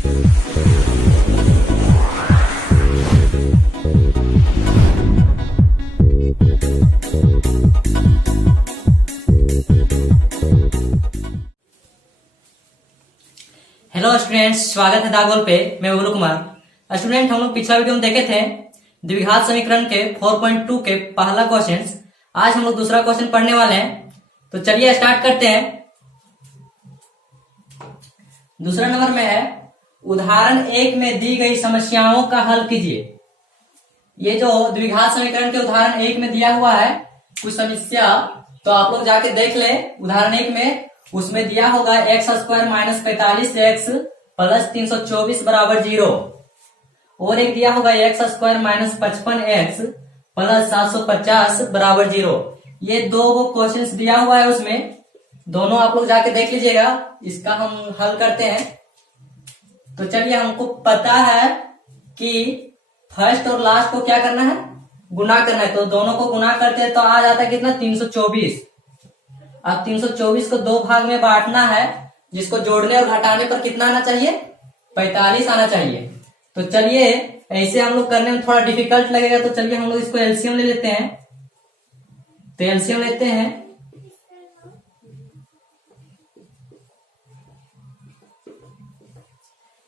Hello students, स्वागत है दागोल पे। मैं उल्लू कुमार। स्टूडेंट, हम लोग पिछला वीडियो में देखे थे द्विघात समीकरण के 4.2 के पहला क्वेश्चन। आज हम लोग दूसरा क्वेश्चन पढ़ने वाले हैं, तो चलिए स्टार्ट करते हैं। दूसरा नंबर में है उदाहरण 1 में दी गई समस्याओं का हल कीजिए। ये जो द्विघात समीकरण के उदाहरण 1 में दिया हुआ है कुछ समस्या, तो आप लोग जाके देख ले। उदाहरण 1 में उसमें दिया होगा x square minus 45x plus 324 बराबर 0, और एक दिया होगा x square minus 55x plus 750 बराबर 0। ये दो क्वेश्चंस दिया हुआ है, उसमें दोनों आप लोग जाके देख लीजिएगा। इसका हम हल करते हैं। तो चलिए, हमको पता है कि फर्स्ट और लास्ट को क्या करना है, गुना करना है। तो दोनों को गुना करते हैं तो आ जाता है कितना, 324। अब 324 को दो भाग में बांटना है, जिसको जोड़ने और घटाने पर कितना आना चाहिए, 45 आना चाहिए। तो चलिए, ऐसे हम लोग करने में थोड़ा डिफिकल्ट लगेगा, तो चलिए हम लोग इसको एलसीएम ले लेते हैं। तो एलसीएम लेते हैं।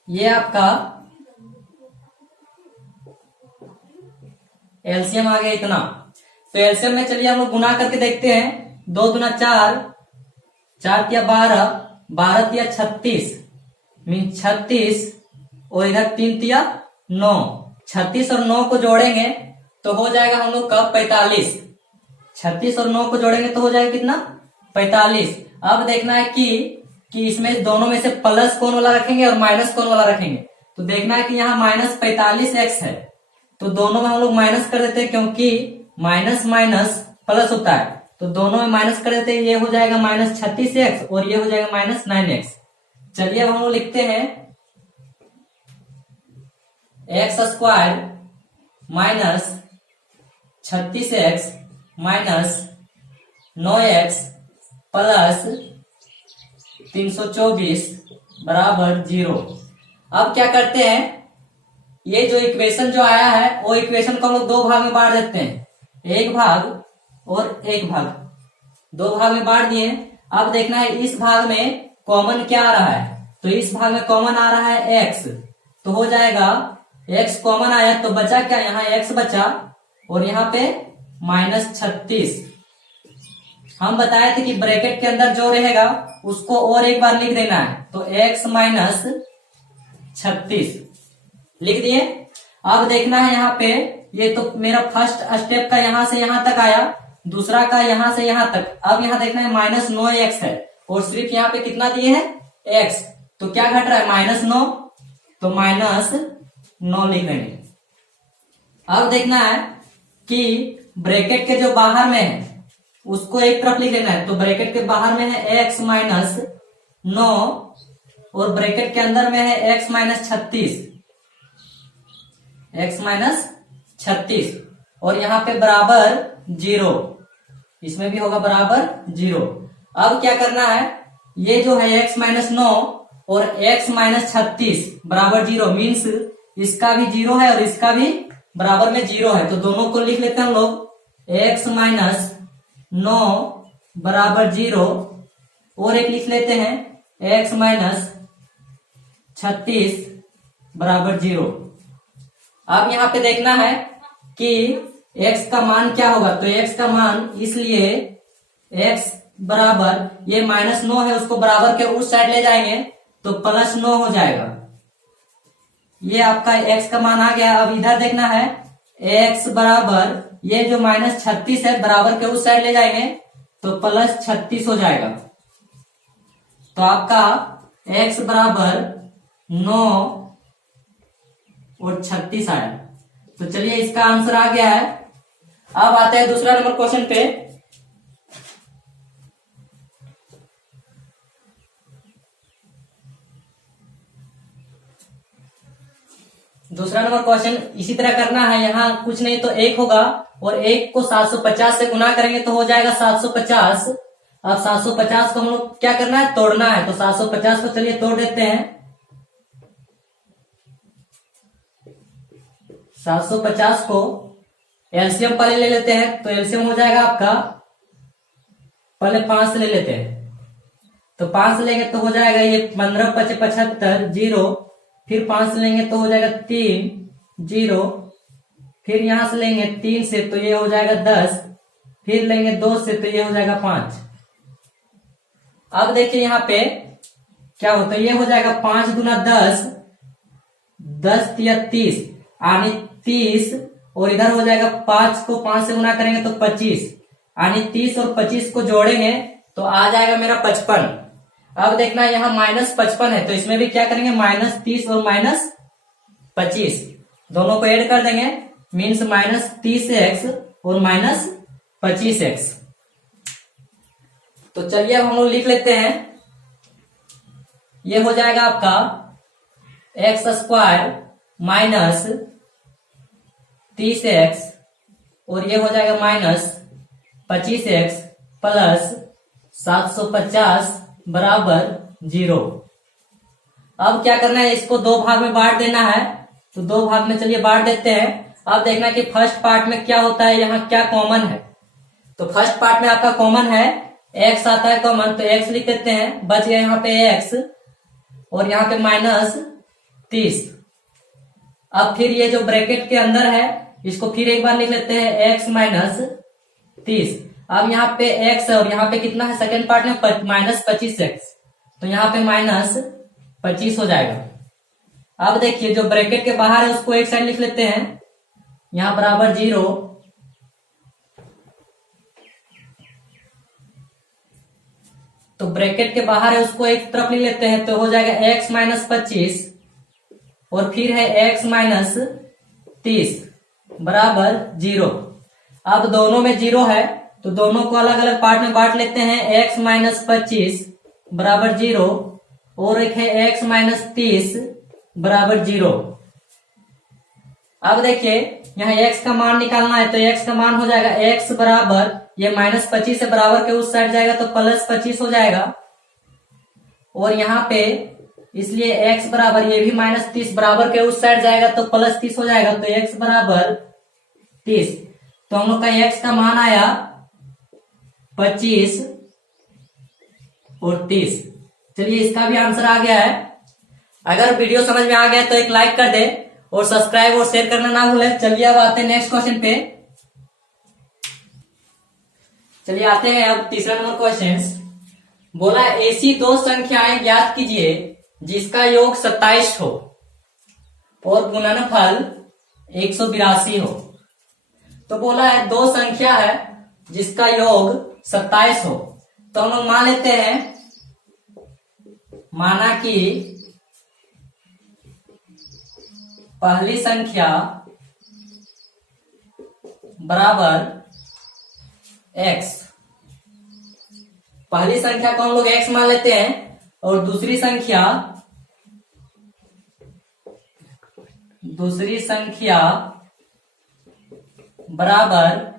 ये आपका एलसीएम आ गया इतना। तो एलसीएम में चलिए हम लोग गुना करके देखते हैं। 2 दूना 4, 4 तिया 12, 12 तिया 36 मीन 36, और इधर 3 तिया 9। 36 और 9 को जोड़ेंगे तो हो जाएगा हम लोग का 45। 36 और 9 को जोड़ेंगे तो हो जाएगा कितना, 45। अब देखना है कि इसमें दोनों में से प्लस कौन वाला रखेंगे और माइनस कौन वाला रखेंगे। तो देखना है कि यहाँ माइनस 45x है, तो दोनों में हम लोग माइनस कर देते हैं, क्योंकि माइनस माइनस प्लस होता है। तो दोनों में माइनस कर देते हैं। ये हो जाएगा माइनस 36x और ये हो जाएगा माइनस 9x। चलिए अब हम लोग लिखते हैं x square minus 36x minus 9x plus 324 बराबर 0। अब क्या करते हैं, ये जो इक्वेशन जो आया है वो इक्वेशन को हम लोग दो भाग में बांट देते हैं, एक भाग और एक भाग। दो भाग में बांट दिए। अब देखना है इस भाग में कॉमन क्या आ रहा है। तो इस भाग में कॉमन आ रहा है x, तो हो जाएगा x कॉमन आया तो बचा क्या, यहाँ x बचा और यहाँ पे माइनस 36। हम बताए थे कि ब्रैकेट के अंदर जो रहेगा उसको और एक बार लिख देना है, तो x माइनस 36 लिख दिए। अब देखना है यहाँ पे, ये तो मेरा फर्स्ट स्टेप का यहां से यहां तक आया, दूसरा का यहां से यहां तक। अब यहाँ देखना है माइनस 9x है और सिर्फ यहाँ पे कितना दिए हैं, x। तो क्या घट रहा है, माइनस 9, तो माइनस 9 लिख देंगे। अब देखना है कि ब्रैकेट के जो बाहर में है उसको एक तरफ लिख लेना है। तो ब्रैकेट के बाहर में है x माइनस 9 और ब्रैकेट के अंदर में है x माइनस 36, x माइनस 36, और यहाँ पे बराबर 0, इसमें भी होगा बराबर 0। अब क्या करना है, ये जो है x माइनस 9 और x माइनस 36 बराबर 0 मीन्स इसका भी 0 है और इसका भी बराबर में 0 है। तो दोनों को लिख लेते हैं हम लोग, x माइनस 9 बराबर 0, और एक लिख लेते हैं x माइनस 36 बराबर 0। अब यहाँ पे देखना है कि x का मान क्या होगा। तो x का मान, इसलिए x बराबर, ये माइनस 9 है उसको बराबर के उस साइड ले जाएंगे तो प्लस 9 हो जाएगा। ये आपका x का मान आ गया। अब इधर देखना है x बराबर, ये जो माइनस 36 है बराबर के उस साइड ले जाएंगे तो प्लस 36 हो जाएगा। तो आपका x बराबर 9 और 36 आया। तो चलिए, इसका आंसर आ गया है। अब आते हैं दूसरा नंबर क्वेश्चन पे। दूसरा नंबर क्वेश्चन इसी तरह करना है। यहाँ कुछ नहीं तो एक होगा और एक को 750 से गुना करेंगे तो हो जाएगा 750। अब 750 को हम लोग क्या करना है, तोड़ना है। तो 750 को चलिए तोड़ देते हैं। 750 को एलसीएम पहले ले लेते हैं, तो एलसीएम हो जाएगा आपका, पहले 5 ले लेते हैं, तो 5 लेंगे तो हो जाएगा ये 15 × 5 = 75, 0, फिर 5 लेंगे तो हो जाएगा 3, 0, फिर यहां से लेंगे 3 से तो ये हो जाएगा 10, फिर लेंगे 2 से तो ये हो जाएगा 5। अब देखिए यहाँ पे क्या होता है, ये हो जाएगा 5 × 10, 10 या 30 यानी 30, और इधर हो जाएगा 5 को 5 से गुना करेंगे तो 25, यानी 30 और 25 को जोड़ेंगे तो आ जाएगा मेरा 55। अब देखना यहाँ -55 है, तो इसमें भी क्या करेंगे, -30 और -25 दोनों को ऐड कर देंगे, मीन्स -30x और -25x। तो चलिए अब हम लोग लिख लेते हैं, ये हो जाएगा आपका x² -30x, और ये हो जाएगा -25x प्लस 750 बराबर 0। अब क्या करना है, इसको 2 भाग में बांट देना है, तो 2 भाग में चलिए बांट देते हैं। अब देखना कि फर्स्ट पार्ट में क्या होता है, यहाँ क्या कॉमन है। तो फर्स्ट पार्ट में आपका कॉमन है x आता है कॉमन, तो x लिख देते हैं, बच गया यहाँ पे x, और यहाँ पे -30। अब फिर ये जो ब्रैकेट के अंदर है इसको फिर एक बार लिख लेते हैं, x - 30। अब यहाँ पे x है और यहाँ पे कितना है सेकेंड पार्ट में -25x, तो यहाँ पे -25 हो जाएगा। अब देखिए जो ब्रैकेट के बाहर है उसको एक साइड लिख लेते हैं, यहाँ बराबर 0, तो ब्रैकेट के बाहर है उसको एक तरफ लिख लेते हैं, तो हो जाएगा x - 25 और फिर है x - 30 बराबर 0। अब दोनों में 0 है तो दोनों को अलग अलग पार्ट में बांट लेते हैं, x - 25 बराबर 0 और एक है x - 30 बराबर 0। अब देखिए यहाँ x का मान निकालना है, तो x का मान हो जाएगा x बराबर, ये -25 से बराबर के उस साइड जाएगा तो +25 हो जाएगा, और यहाँ पे इसलिए x बराबर ये भी -30 बराबर के उस साइड जाएगा तो +30 हो जाएगा, तो x बराबर 30। तो हम लोग का x का मान आया 25 और 30। चलिए इसका भी आंसर आ गया है। अगर वीडियो समझ में आ गया तो एक लाइक कर दे और सब्सक्राइब और शेयर करना ना भूले। चलिए अब आते हैं नेक्स्ट क्वेश्चन पे। चलिए आते हैं अब तीसरा नंबर क्वेश्चन। बोला ऐसी 2 संख्याएं ज्ञात कीजिए जिसका योग 27 हो और गुणनफल 182 हो। तो बोला है 2 संख्या है जिसका योग 27 हो, तो हम लोग मान लेते हैं, माना कि पहली संख्या बराबर x, पहली संख्या को हम लोग x मान लेते हैं और दूसरी संख्या बराबर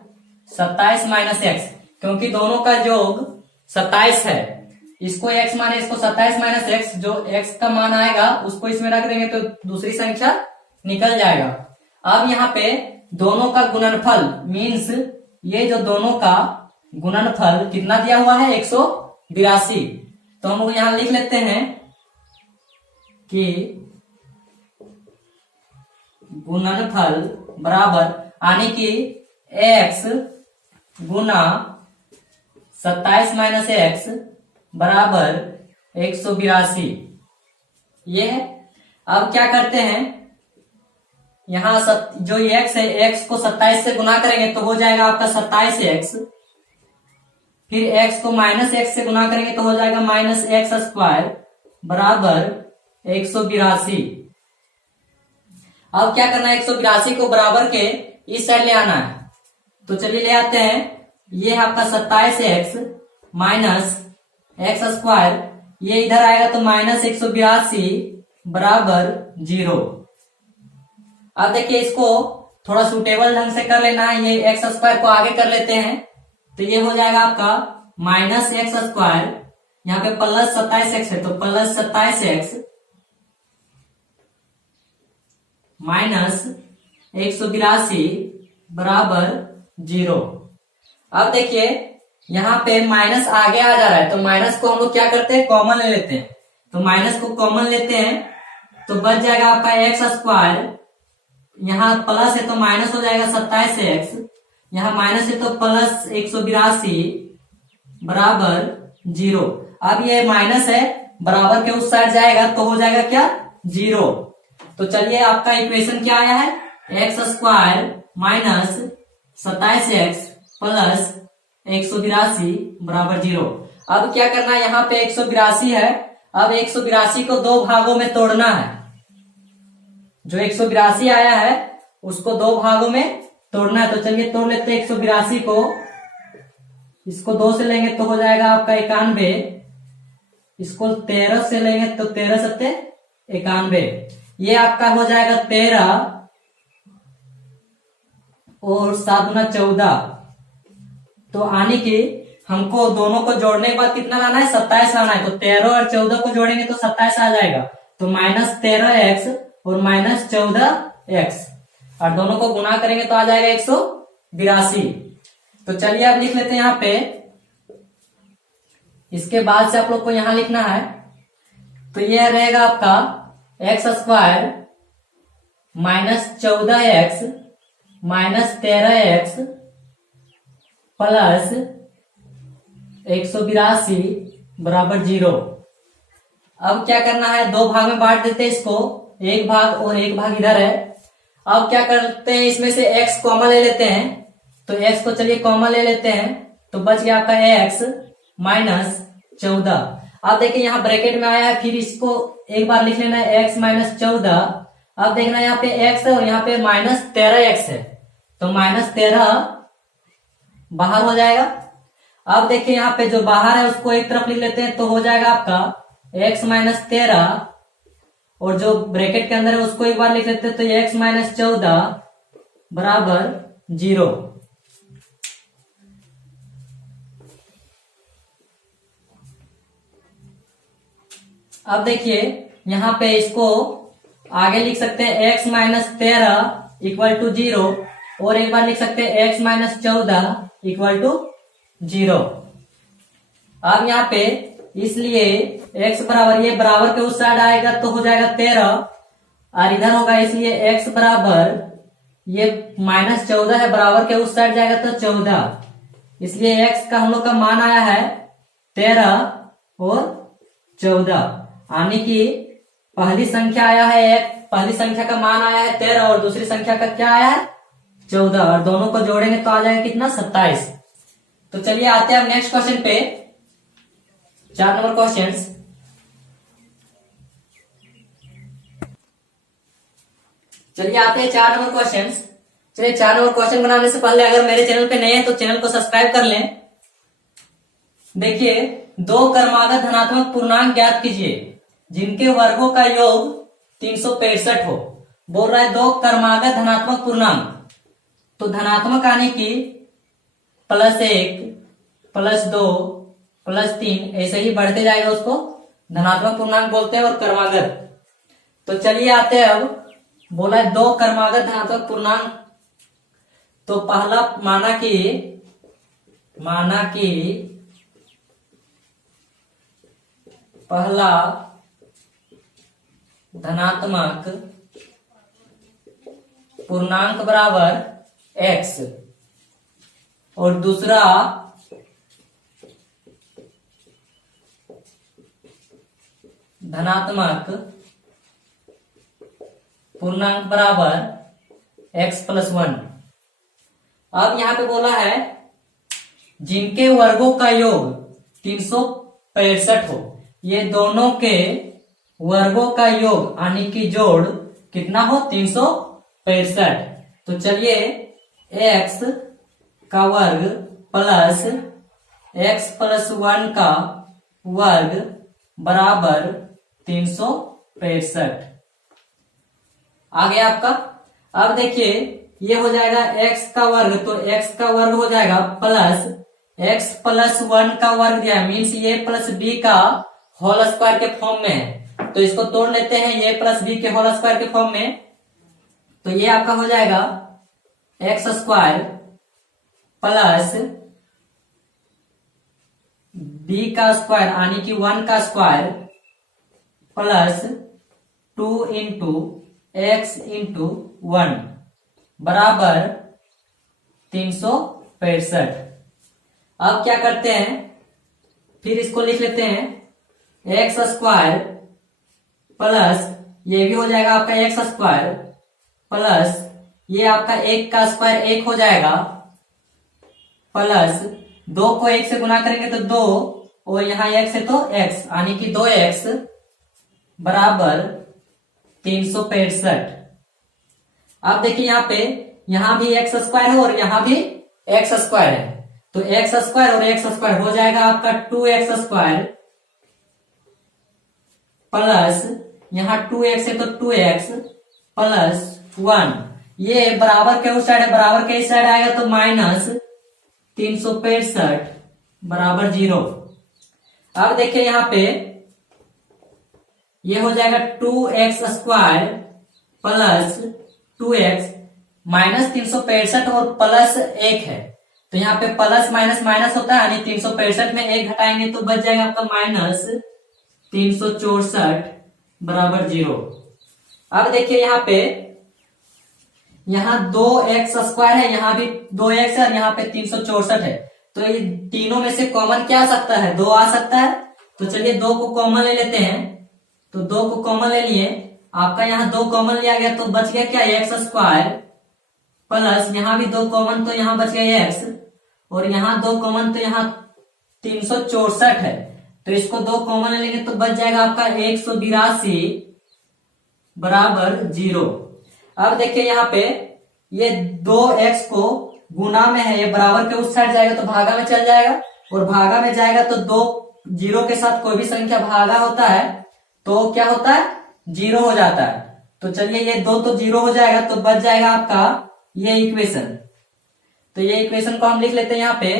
27 - x, क्योंकि दोनों का योग 27 है, इसको x माने, इसको 27 - x, जो x का मान आएगा उसको इसमें रख देंगे तो दूसरी संख्या निकल जाएगा। अब यहाँ पे दोनों का गुणनफल मीन्स ये जो दोनों का गुणनफल कितना दिया हुआ है 182, तो हम लोग यहां लिख लेते हैं कि गुणनफल बराबर, यानी कि x गुना 27 - x बराबर 182 ये है। अब क्या करते हैं, यहां जो x है x को 27 से गुना करेंगे तो हो जाएगा आपका 27x, फिर x को -x से गुना करेंगे तो हो जाएगा -x² बराबर 182। अब क्या करना है, 182 को बराबर के इस साइड ले आना है, तो चलिए ले आते हैं। ये है आपका 27x -x², ये इधर आएगा तो -182 बराबर 0। अब देखिए इसको थोड़ा सुटेबल ढंग से कर लेना है, ये x² को आगे कर लेते हैं, तो ये हो जाएगा आपका -x², यहाँ पे +27x है तो +27x 182 बराबर 0। अब देखिए यहाँ पे माइनस आगे आ जा रहा है, तो माइनस को हम लोग क्या करते हैं, कॉमन ले लेते हैं। तो माइनस को कॉमन लेते हैं तो बच जाएगा आपका एक्स स्क्वायर, यहाँ प्लस है तो माइनस हो जाएगा 27x, यहाँ माइनस है तो प्लस 182 बराबर 0। अब ये माइनस है, बराबर के उस साइड जाएगा तो हो जाएगा क्या, 0। तो चलिए आपका इक्वेशन क्या आया है, x square minus 27x plus 182 बराबर 0। अब क्या करना है, यहाँ पे 182 है, अब 182 को दो भागों में तोड़ना है। जो 182 आया है उसको दो भागों में तोड़ना है। तो चलिए तोड़ लेते हैं 182 को, इसको 2 से लेंगे तो हो जाएगा आपका 91, इसको 13 से लेंगे तो 13 सत्ते 91, ये आपका हो जाएगा 13 और 7 गुना 14। तो आने की हमको दोनों को जोड़ने के बाद कितना लाना है, 27 लाना है। तो 13 और 14 को जोड़ेंगे तो 27 आ जाएगा। तो -13x और -14x, और दोनों को गुना करेंगे तो आ जाएगा 182। तो चलिए अब लिख लेते हैं यहाँ पे, इसके बाद से आप लोग को यहां लिखना है। तो यह रहेगा आपका x square -14x -13x plus 182 बराबर 0। अब क्या करना है, दो भाग में बांट देते हैं इसको, एक भाग और एक भाग इधर है। अब क्या करते हैं, इसमें से x कॉमन ले लेते हैं। तो x को चलिए कॉमन ले लेते हैं, तो बच गया आपका x -14। अब देखिए यहाँ ब्रैकेट में आया है, फिर इसको एक बार लिख लेना है x -14। अब देखना यहाँ पे x है और यहाँ पे -13x है, तो -13 बाहर हो जाएगा। अब देखिए यहाँ पे जो बाहर है उसको एक तरफ लिख लेते हैं, तो हो जाएगा आपका x -13, और जो ब्रैकेट के अंदर है उसको एक बार लिख लेते हैं, तो x -14 बराबर 0। अब देखिए यहाँ पे इसको आगे लिख सकते हैं x -13 इक्वल टू 0, और एक बार लिख सकते हैं x -14 इक्वल टू 0। अब यहाँ पे इसलिए x बराबर, ये बराबर के उस साइड आएगा तो हो जाएगा 13, और इधर होगा, इसलिए x बराबर, ये -14 है, बराबर के उस साइड जाएगा तो 14, इसलिए x का हम लोग का मान आया है 13 और 14। आने की पहली संख्या आया है, पहली संख्या का मान आया है 13 और दूसरी संख्या का क्या आया है 14, और दोनों को जोड़ेंगे तो आ जाएगा कितना, 27। तो चलिए आते हैं अब नेक्स्ट क्वेश्चन पे, 4 नंबर क्वेश्चन। चलिए आते हैं 4 नंबर क्वेश्चन। चलिए 4 नंबर क्वेश्चन बनाने से पहले अगर मेरे चैनल पे नए हैं तो चैनल को सब्सक्राइब कर लें। देखिए, दो क्रमागत धनात्मक पूर्णांक ज्ञात कीजिए जिनके वर्गों का योग 365 हो। बोल रहा है दो क्रमागत धनात्मक पूर्णांक, तो धनात्मक आने की +1 +2 +3 ऐसे ही बढ़ते जाएगा, उसको धनात्मक पूर्णांक बोलते हैं और क्रमागत। तो चलिए आते हैं, अब बोला है दो क्रमागत धनात्मक पूर्णांक। तो पहला माना कि पहला धनात्मक पूर्णांक बराबर x, और दूसरा धनात्मक पूर्णांक बराबर x + 1। अब यहां पे बोला है जिनके वर्गों का योग 365 हो, ये दोनों के वर्गों का योग यानी कि जोड़ कितना हो, 365। तो चलिए x का वर्ग प्लस x + 1 का वर्ग बराबर 365 आ गया आपका। अब देखिए ये हो जाएगा x का वर्ग, तो x का वर्ग हो जाएगा प्लस x + 1 का वर्ग दिया है, मीन्स a + b का होल स्क्वायर के फॉर्म में है। तो इसको तोड़ लेते हैं, a + b के होल स्क्वायर के फॉर्म में। तो ये आपका हो जाएगा एक्स स्क्वायर प्लस बी का स्क्वायर यानी कि 1 का square plus 2 into x into 1 बराबर 365। अब क्या करते हैं, फिर इसको लिख लेते हैं एक्स स्क्वायर प्लस ये भी हो जाएगा आपका एक्स स्क्वायर प्लस ये आपका 1 का स्क्वायर 1 हो जाएगा प्लस 2 को 1 से गुना करेंगे तो 2 और यहाँ x है तो x यानी कि 2x बराबर 365। अब देखिए यहाँ पे यहाँ भी एक्स स्क्वायर है और यहाँ भी एक्स स्क्वायर है, तो एक्स स्क्वायर और एक्स स्क्वायर हो जाएगा आपका 2x स्क्वायर प्लस यहाँ 2x है तो 2x प्लस 1। ये बराबर के उस साइड है, बराबर के इस साइड आएगा तो माइनस 365 बराबर 0। अब देखिए यहाँ पे ये हो जाएगा 2x square plus 2x minus 365 और प्लस 1 है, तो यहाँ पे प्लस माइनस माइनस होता है यानी 365 में 1 घटाएंगे तो बच जाएगा आपका माइनस 364 बराबर 0। अब देखिए यहाँ पे यहाँ 2x स्क्वायर है, यहाँ भी 2x है और यहाँ पे 364 है, तो ये तीनों में से कॉमन क्या आ सकता है, 2 आ सकता है। तो चलिए 2 को कॉमन ले लेते हैं, तो 2 को कॉमन ले लिए, आपका यहाँ 2 कॉमन लिया गया तो बच गया क्या एक्स स्क्वायर प्लस यहाँ भी 2 कॉमन तो यहाँ बच गया x और यहाँ 2 कॉमन तो यहाँ 364 है, तो इसको 2 कॉमन ले लेंगे तो बच जाएगा आपका 182 बराबर 0। अब देखिए यहाँ पे ये 2x को गुना में है, ये बराबर के उस साइड जाएगा तो भागा में चल जाएगा और भागा में जाएगा तो 2 जीरो के साथ कोई भी संख्या भागा होता है तो क्या होता है, 0 हो जाता है। तो चलिए ये 2 तो 0 हो जाएगा तो बच जाएगा आपका ये इक्वेशन। तो ये इक्वेशन को हम लिख लेते हैं यहाँ पे,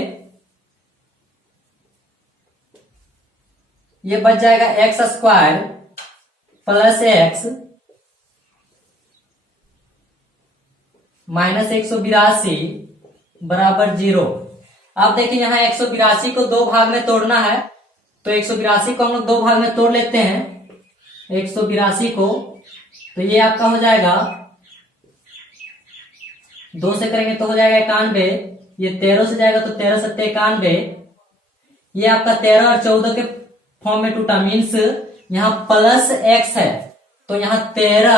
ये बच जाएगा x square plus x minus 182 बराबर 0। अब देखिए यहाँ 182 को 2 भाग में तोड़ना है, तो 182 को हम लोग 2 भाग में तोड़ लेते हैं 182 को, तो ये आपका हो जाएगा 2 से करेंगे तो हो जाएगा 91, ये 13 से जाएगा तो 13 सत्ते 91, ये आपका 13 और 14 के फॉर्म में टूटा, मीन्स यहाँ प्लस x है तो यहाँ 13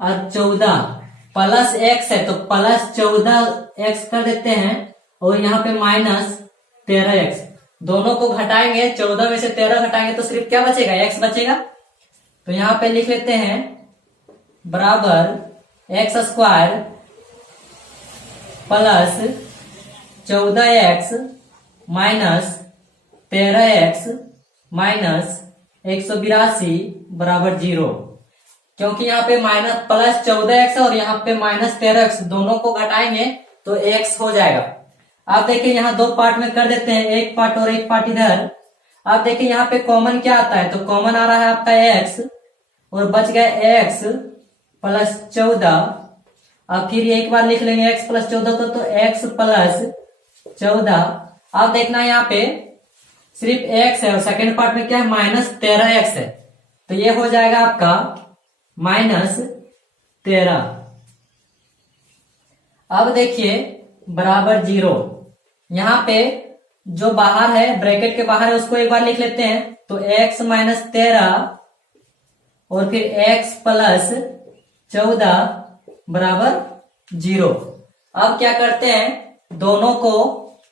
और 14 प्लस x है तो प्लस 14x कर देते हैं और यहाँ पे माइनस 13x, दोनों को घटाएंगे, 14 में से 13 घटाएंगे तो सिर्फ क्या बचेगा, x बचेगा। तो यहाँ पे लिख लेते हैं बराबर x square plus 14x minus 13x minus 182 बराबर 0, क्योंकि यहाँ पे माइनस प्लस 14x और यहाँ पे माइनस 13x, दोनों को घटाएंगे तो x हो जाएगा। अब देखिए यहाँ 2 पार्ट में कर देते हैं, एक पार्ट और एक पार्ट इधर। अब देखिए यहाँ पे कॉमन क्या आता है, तो कॉमन आ रहा है आपका x और बच गया x प्लस 14। अब फिर एक बार लिख लेंगे x प्लस 14 को, तो x प्लस 14। अब देखना यहाँ पे सिर्फ x है और सेकेंड पार्ट में क्या है, माइनस 13x है, तो ये हो जाएगा आपका माइनस 13। अब देखिए बराबर 0, यहाँ पे जो बाहर है ब्रैकेट के बाहर है उसको एक बार लिख लेते हैं, तो x माइनस 13 और फिर x प्लस 14 बराबर 0। अब क्या करते हैं, दोनों को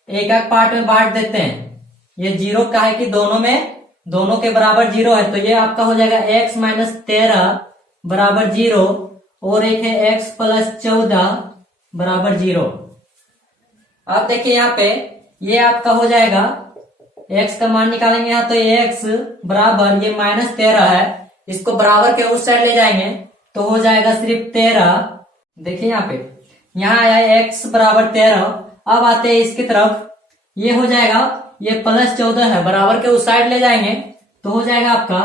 एक एक पार्ट में बांट देते हैं, ये 0 का है कि दोनों के बराबर 0 है, तो ये आपका हो जाएगा x माइनस 13 बराबर 0 और एक है x प्लस 14 बराबर 0। अब देखिए यहाँ पे ये आपका हो जाएगा, x का मान निकालेंगे यहाँ तो x बराबर ये माइनस 13 है, इसको बराबर के उस साइड ले जाएंगे तो हो जाएगा सिर्फ 13। देखिए यहाँ पे यहाँ आया है x बराबर 13, अब आते हैं इसकी तरफ, ये हो जाएगा ये प्लस 14 है, बराबर के उस साइड ले जाएंगे तो हो जाएगा आपका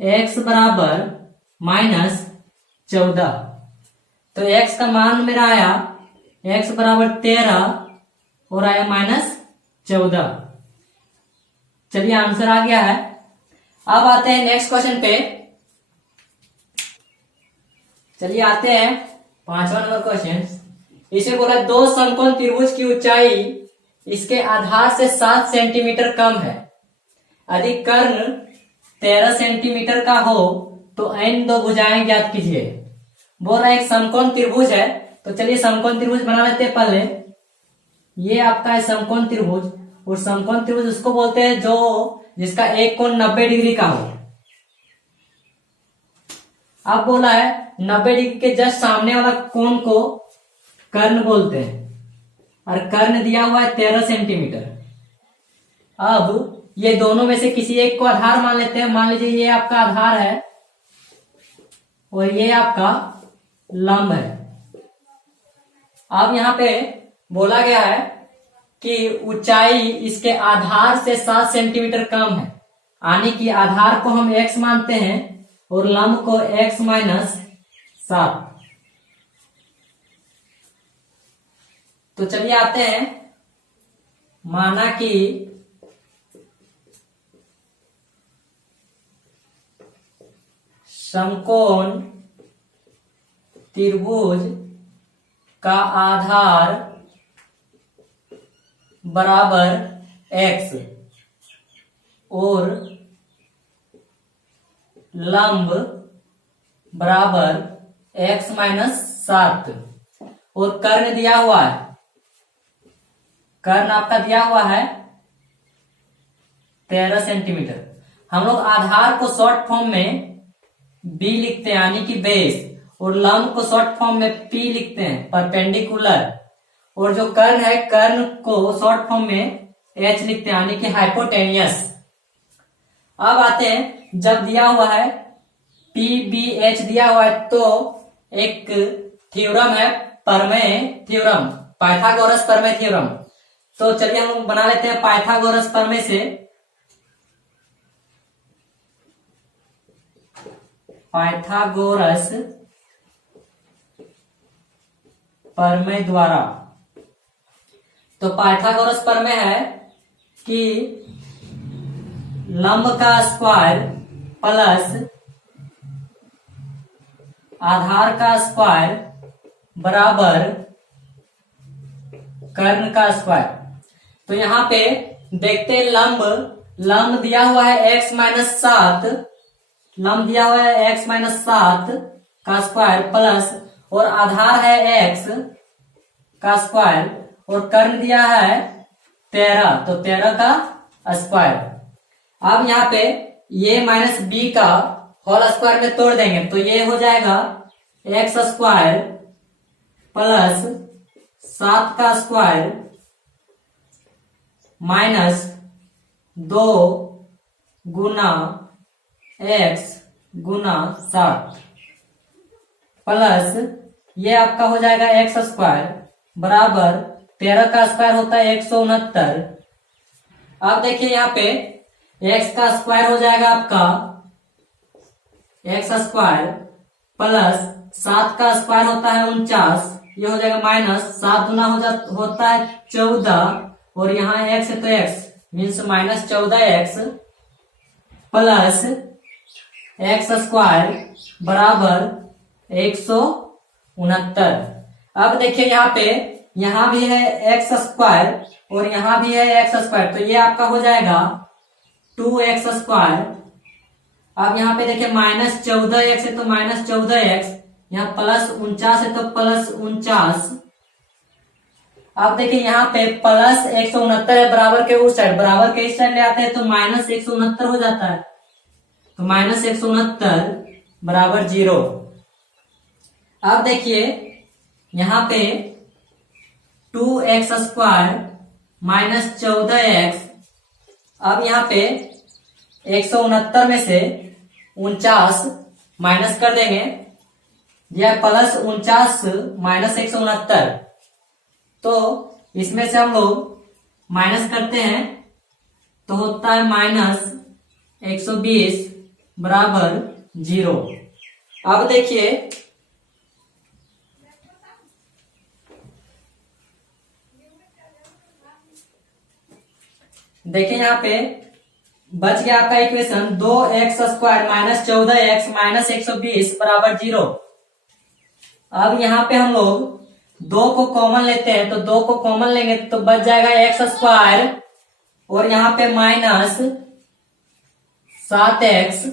x बराबर माइनस 14। तो x का मान मेरा आया x बराबर 13 और आया -14। चलिए आंसर आ गया है। अब आते हैं नेक्स्ट क्वेश्चन पे। चलिए आते हैं 5वां नंबर क्वेश्चन। इसे बोला दो समकोण त्रिभुज की ऊंचाई इसके आधार से 7 सेंटीमीटर कम है। यदि कर्ण 13 सेंटीमीटर का हो तो अन्य दो भुजाएं ज्ञात कीजिए। बोल रहा है एक समकोण त्रिभुज है, तो चलिए समकोण त्रिभुज बना लेते हैं पहले। ये आपका है समकोण त्रिभुज, और समकोण त्रिभुज उसको बोलते हैं जो जिसका एक कोण 90 डिग्री का हो। अब बोला है 90 डिग्री के जस्ट सामने वाला कोण को कर्ण बोलते हैं, और कर्ण दिया हुआ है 13 सेंटीमीटर। अब ये दोनों में से किसी एक को आधार मान लेते हैं। मान लीजिए ये आपका आधार है और ये आपका लंब है। अब यहां पे बोला गया है कि ऊंचाई इसके आधार से 7 सेंटीमीटर कम है, यानी कि आधार को हम x मानते हैं और लंब को x - 7। तो चलिए आते हैं, माना कि समकोण त्रिभुज का आधार बराबर x और लंब बराबर x - 7 और कर्ण दिया हुआ है। कर्ण आपका दिया हुआ है 13 सेंटीमीटर। हम लोग आधार को शॉर्ट फॉर्म में b लिखते हैं, यानी कि बेस, और लंब को शॉर्ट फॉर्म में p लिखते हैं, परपेंडिकुलर। और जो कर्ण है, कर्ण को शॉर्ट फॉर्म में h लिखते हैं, यानी कि हाइपोटेनियस। अब आते हैं, जब दिया हुआ है PBH दिया हुआ है, तो एक थ्योरम है प्रमेय थ्योरम, पाइथागोरस प्रमेय थ्योरम। तो चलिए हम लोग बना लेते हैं पाइथागोरस प्रमेय से। पाइथागोरस प्रमेय द्वारा, तो पाइथागोरस प्रमेय है कि लंब का स्क्वायर प्लस आधार का स्क्वायर बराबर कर्ण का स्क्वायर। तो यहां पे देखते हैं, लंब दिया हुआ है x - 7, लंब दिया हुआ है x - 7 का स्क्वायर प्लस, और आधार है x का स्क्वायर, और कर्ण दिया है 13, तो 13 का स्क्वायर। अब यहाँ पे ये माइनस b का होल स्क्वायर में तोड़ देंगे, तो ये हो जाएगा x स्क्वायर प्लस 7 का स्क्वायर माइनस 2 गुना x गुना 7 प्लस ये आपका हो जाएगा x स्क्वायर बराबर 13 का स्क्वायर होता है 169। अब देखिए यहाँ पे x का स्क्वायर हो जाएगा आपका x स्क्वायर प्लस 7 का स्क्वायर होता है 49, ये हो जाएगा माइनस 7 गुना होता है 14, और यहाँ x है तो x means minus 14x plus x square बराबर 169। अब देखिए यहाँ पे, यहाँ भी है x स्क्वायर और यहाँ भी है x स्क्वायर, तो ये आपका हो जाएगा 2x स्क्वायर। अब यहाँ पे देखिए माइनस 14x है तो माइनस 14x, यहाँ प्लस 49 है तो प्लस 49। अब देखिए यहाँ पे प्लस 169 है बराबर के उस साइड, बराबर के इस साइड ले आते हैं तो माइनस 169 हो जाता है, तो माइनस 169 बराबर 0। अब देखिए यहाँ पे 2x स्क्वायर माइनस 14x, अब यहाँ पे 169 में से 49 माइनस कर देंगे, यह प्लस 49 माइनस 169, तो इसमें से हम लोग माइनस करते हैं तो होता है माइनस 120 बराबर 0। अब देखिए देखिए यहाँ पे बच गया आपका equation 2x² minus 14x minus 120 बराबर 0। अब यहाँ पे हम लोग 2 को कॉमन लेते हैं, तो 2 को कॉमन लेंगे तो बच जाएगा x² और यहाँ पे माइनस 7x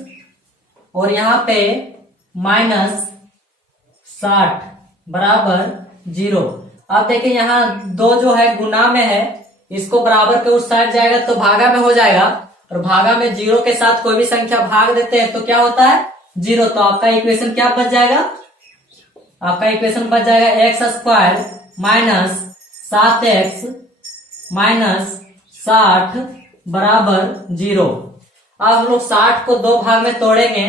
और यहाँ पे माइनस 60 बराबर 0। अब देखिए यहाँ 2 जो है गुना में है, इसको बराबर के उस साइड जाएगा तो भागा में हो जाएगा, और भागा में 0 के साथ कोई भी संख्या भाग देते हैं तो क्या होता है 0। तो आपका इक्वेशन क्या बच जाएगा, आपका इक्वेशन बच जाएगा x² माइनस 7x माइनस 60 बराबर 0। अब हम लोग 60 को 2 भाग में तोड़ेंगे,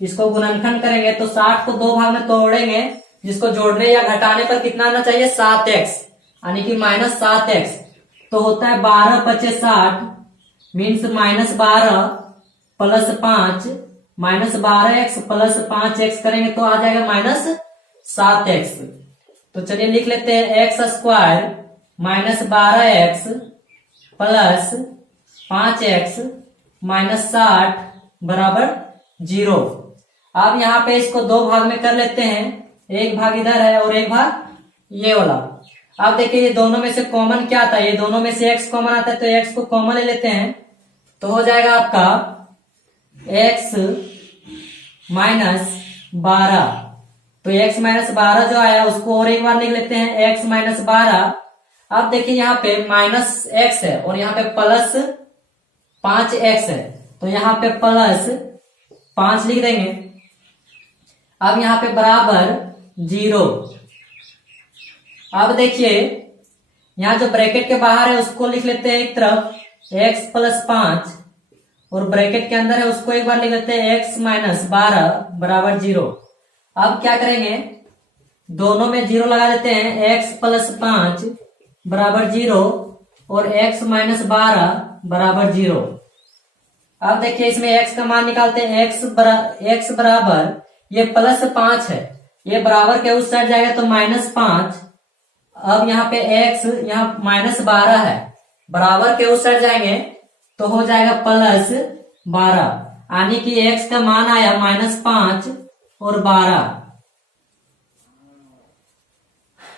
इसको गुणनखंड करेंगे तो 60 को 2 भाग में तोड़ेंगे, जिसको जोड़ने या घटाने पर कितना आना चाहिए 7x, यानी कि माइनस 7x। तो होता है 12 × 5 = 60 means minus 12 plus 5 minus 12x plus 5x करेंगे तो आ जाएगा माइनस 7x। तो चलिए लिख लेते हैं x² minus 12x plus 5x minus 60 बराबर 0। अब यहाँ पे इसको 2 भाग में कर लेते हैं, एक भाग इधर है और एक भाग ये वाला। अब देखिए ये दोनों में से कॉमन क्या आता है, ये दोनों में से x कॉमन आता है, तो x को कॉमन ले लेते हैं तो हो जाएगा आपका x माइनस 12। तो x माइनस 12 जो आया उसको और एक बार लिख लेते हैं x माइनस 12। अब देखिए यहाँ पे माइनस x है और यहाँ पे प्लस 5x है, तो यहाँ पे प्लस 5 लिख देंगे। अब यहाँ पे बराबर 0। अब देखिए यहाँ जो ब्रैकेट के बाहर है उसको लिख लेते हैं एक तरफ x प्लस 5 और ब्रैकेट के अंदर है उसको एक बार लिख लेते हैं x माइनस 12 बराबर 0। अब क्या करेंगे, दोनों में 0 लगा देते हैं, x प्लस 5 बराबर 0 और x माइनस 12 बराबर 0। अब देखिए इसमें x का मान निकालते हैं, x बराबर ये प्लस 5 है, ये बराबर के उस साइड जाएगा तो माइनस 5। अब यहाँ पे x यहाँ माइनस 12 है, बराबर के उस साइड जाएंगे तो हो जाएगा प्लस 12, यानी कि x का मान आया माइनस 5 और 12।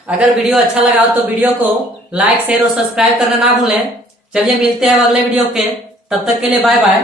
अगर वीडियो अच्छा लगा हो तो वीडियो को लाइक शेयर और सब्सक्राइब करना ना भूलें। चलिए मिलते हैं अगले वीडियो के, तब तक के लिए बाय बाय।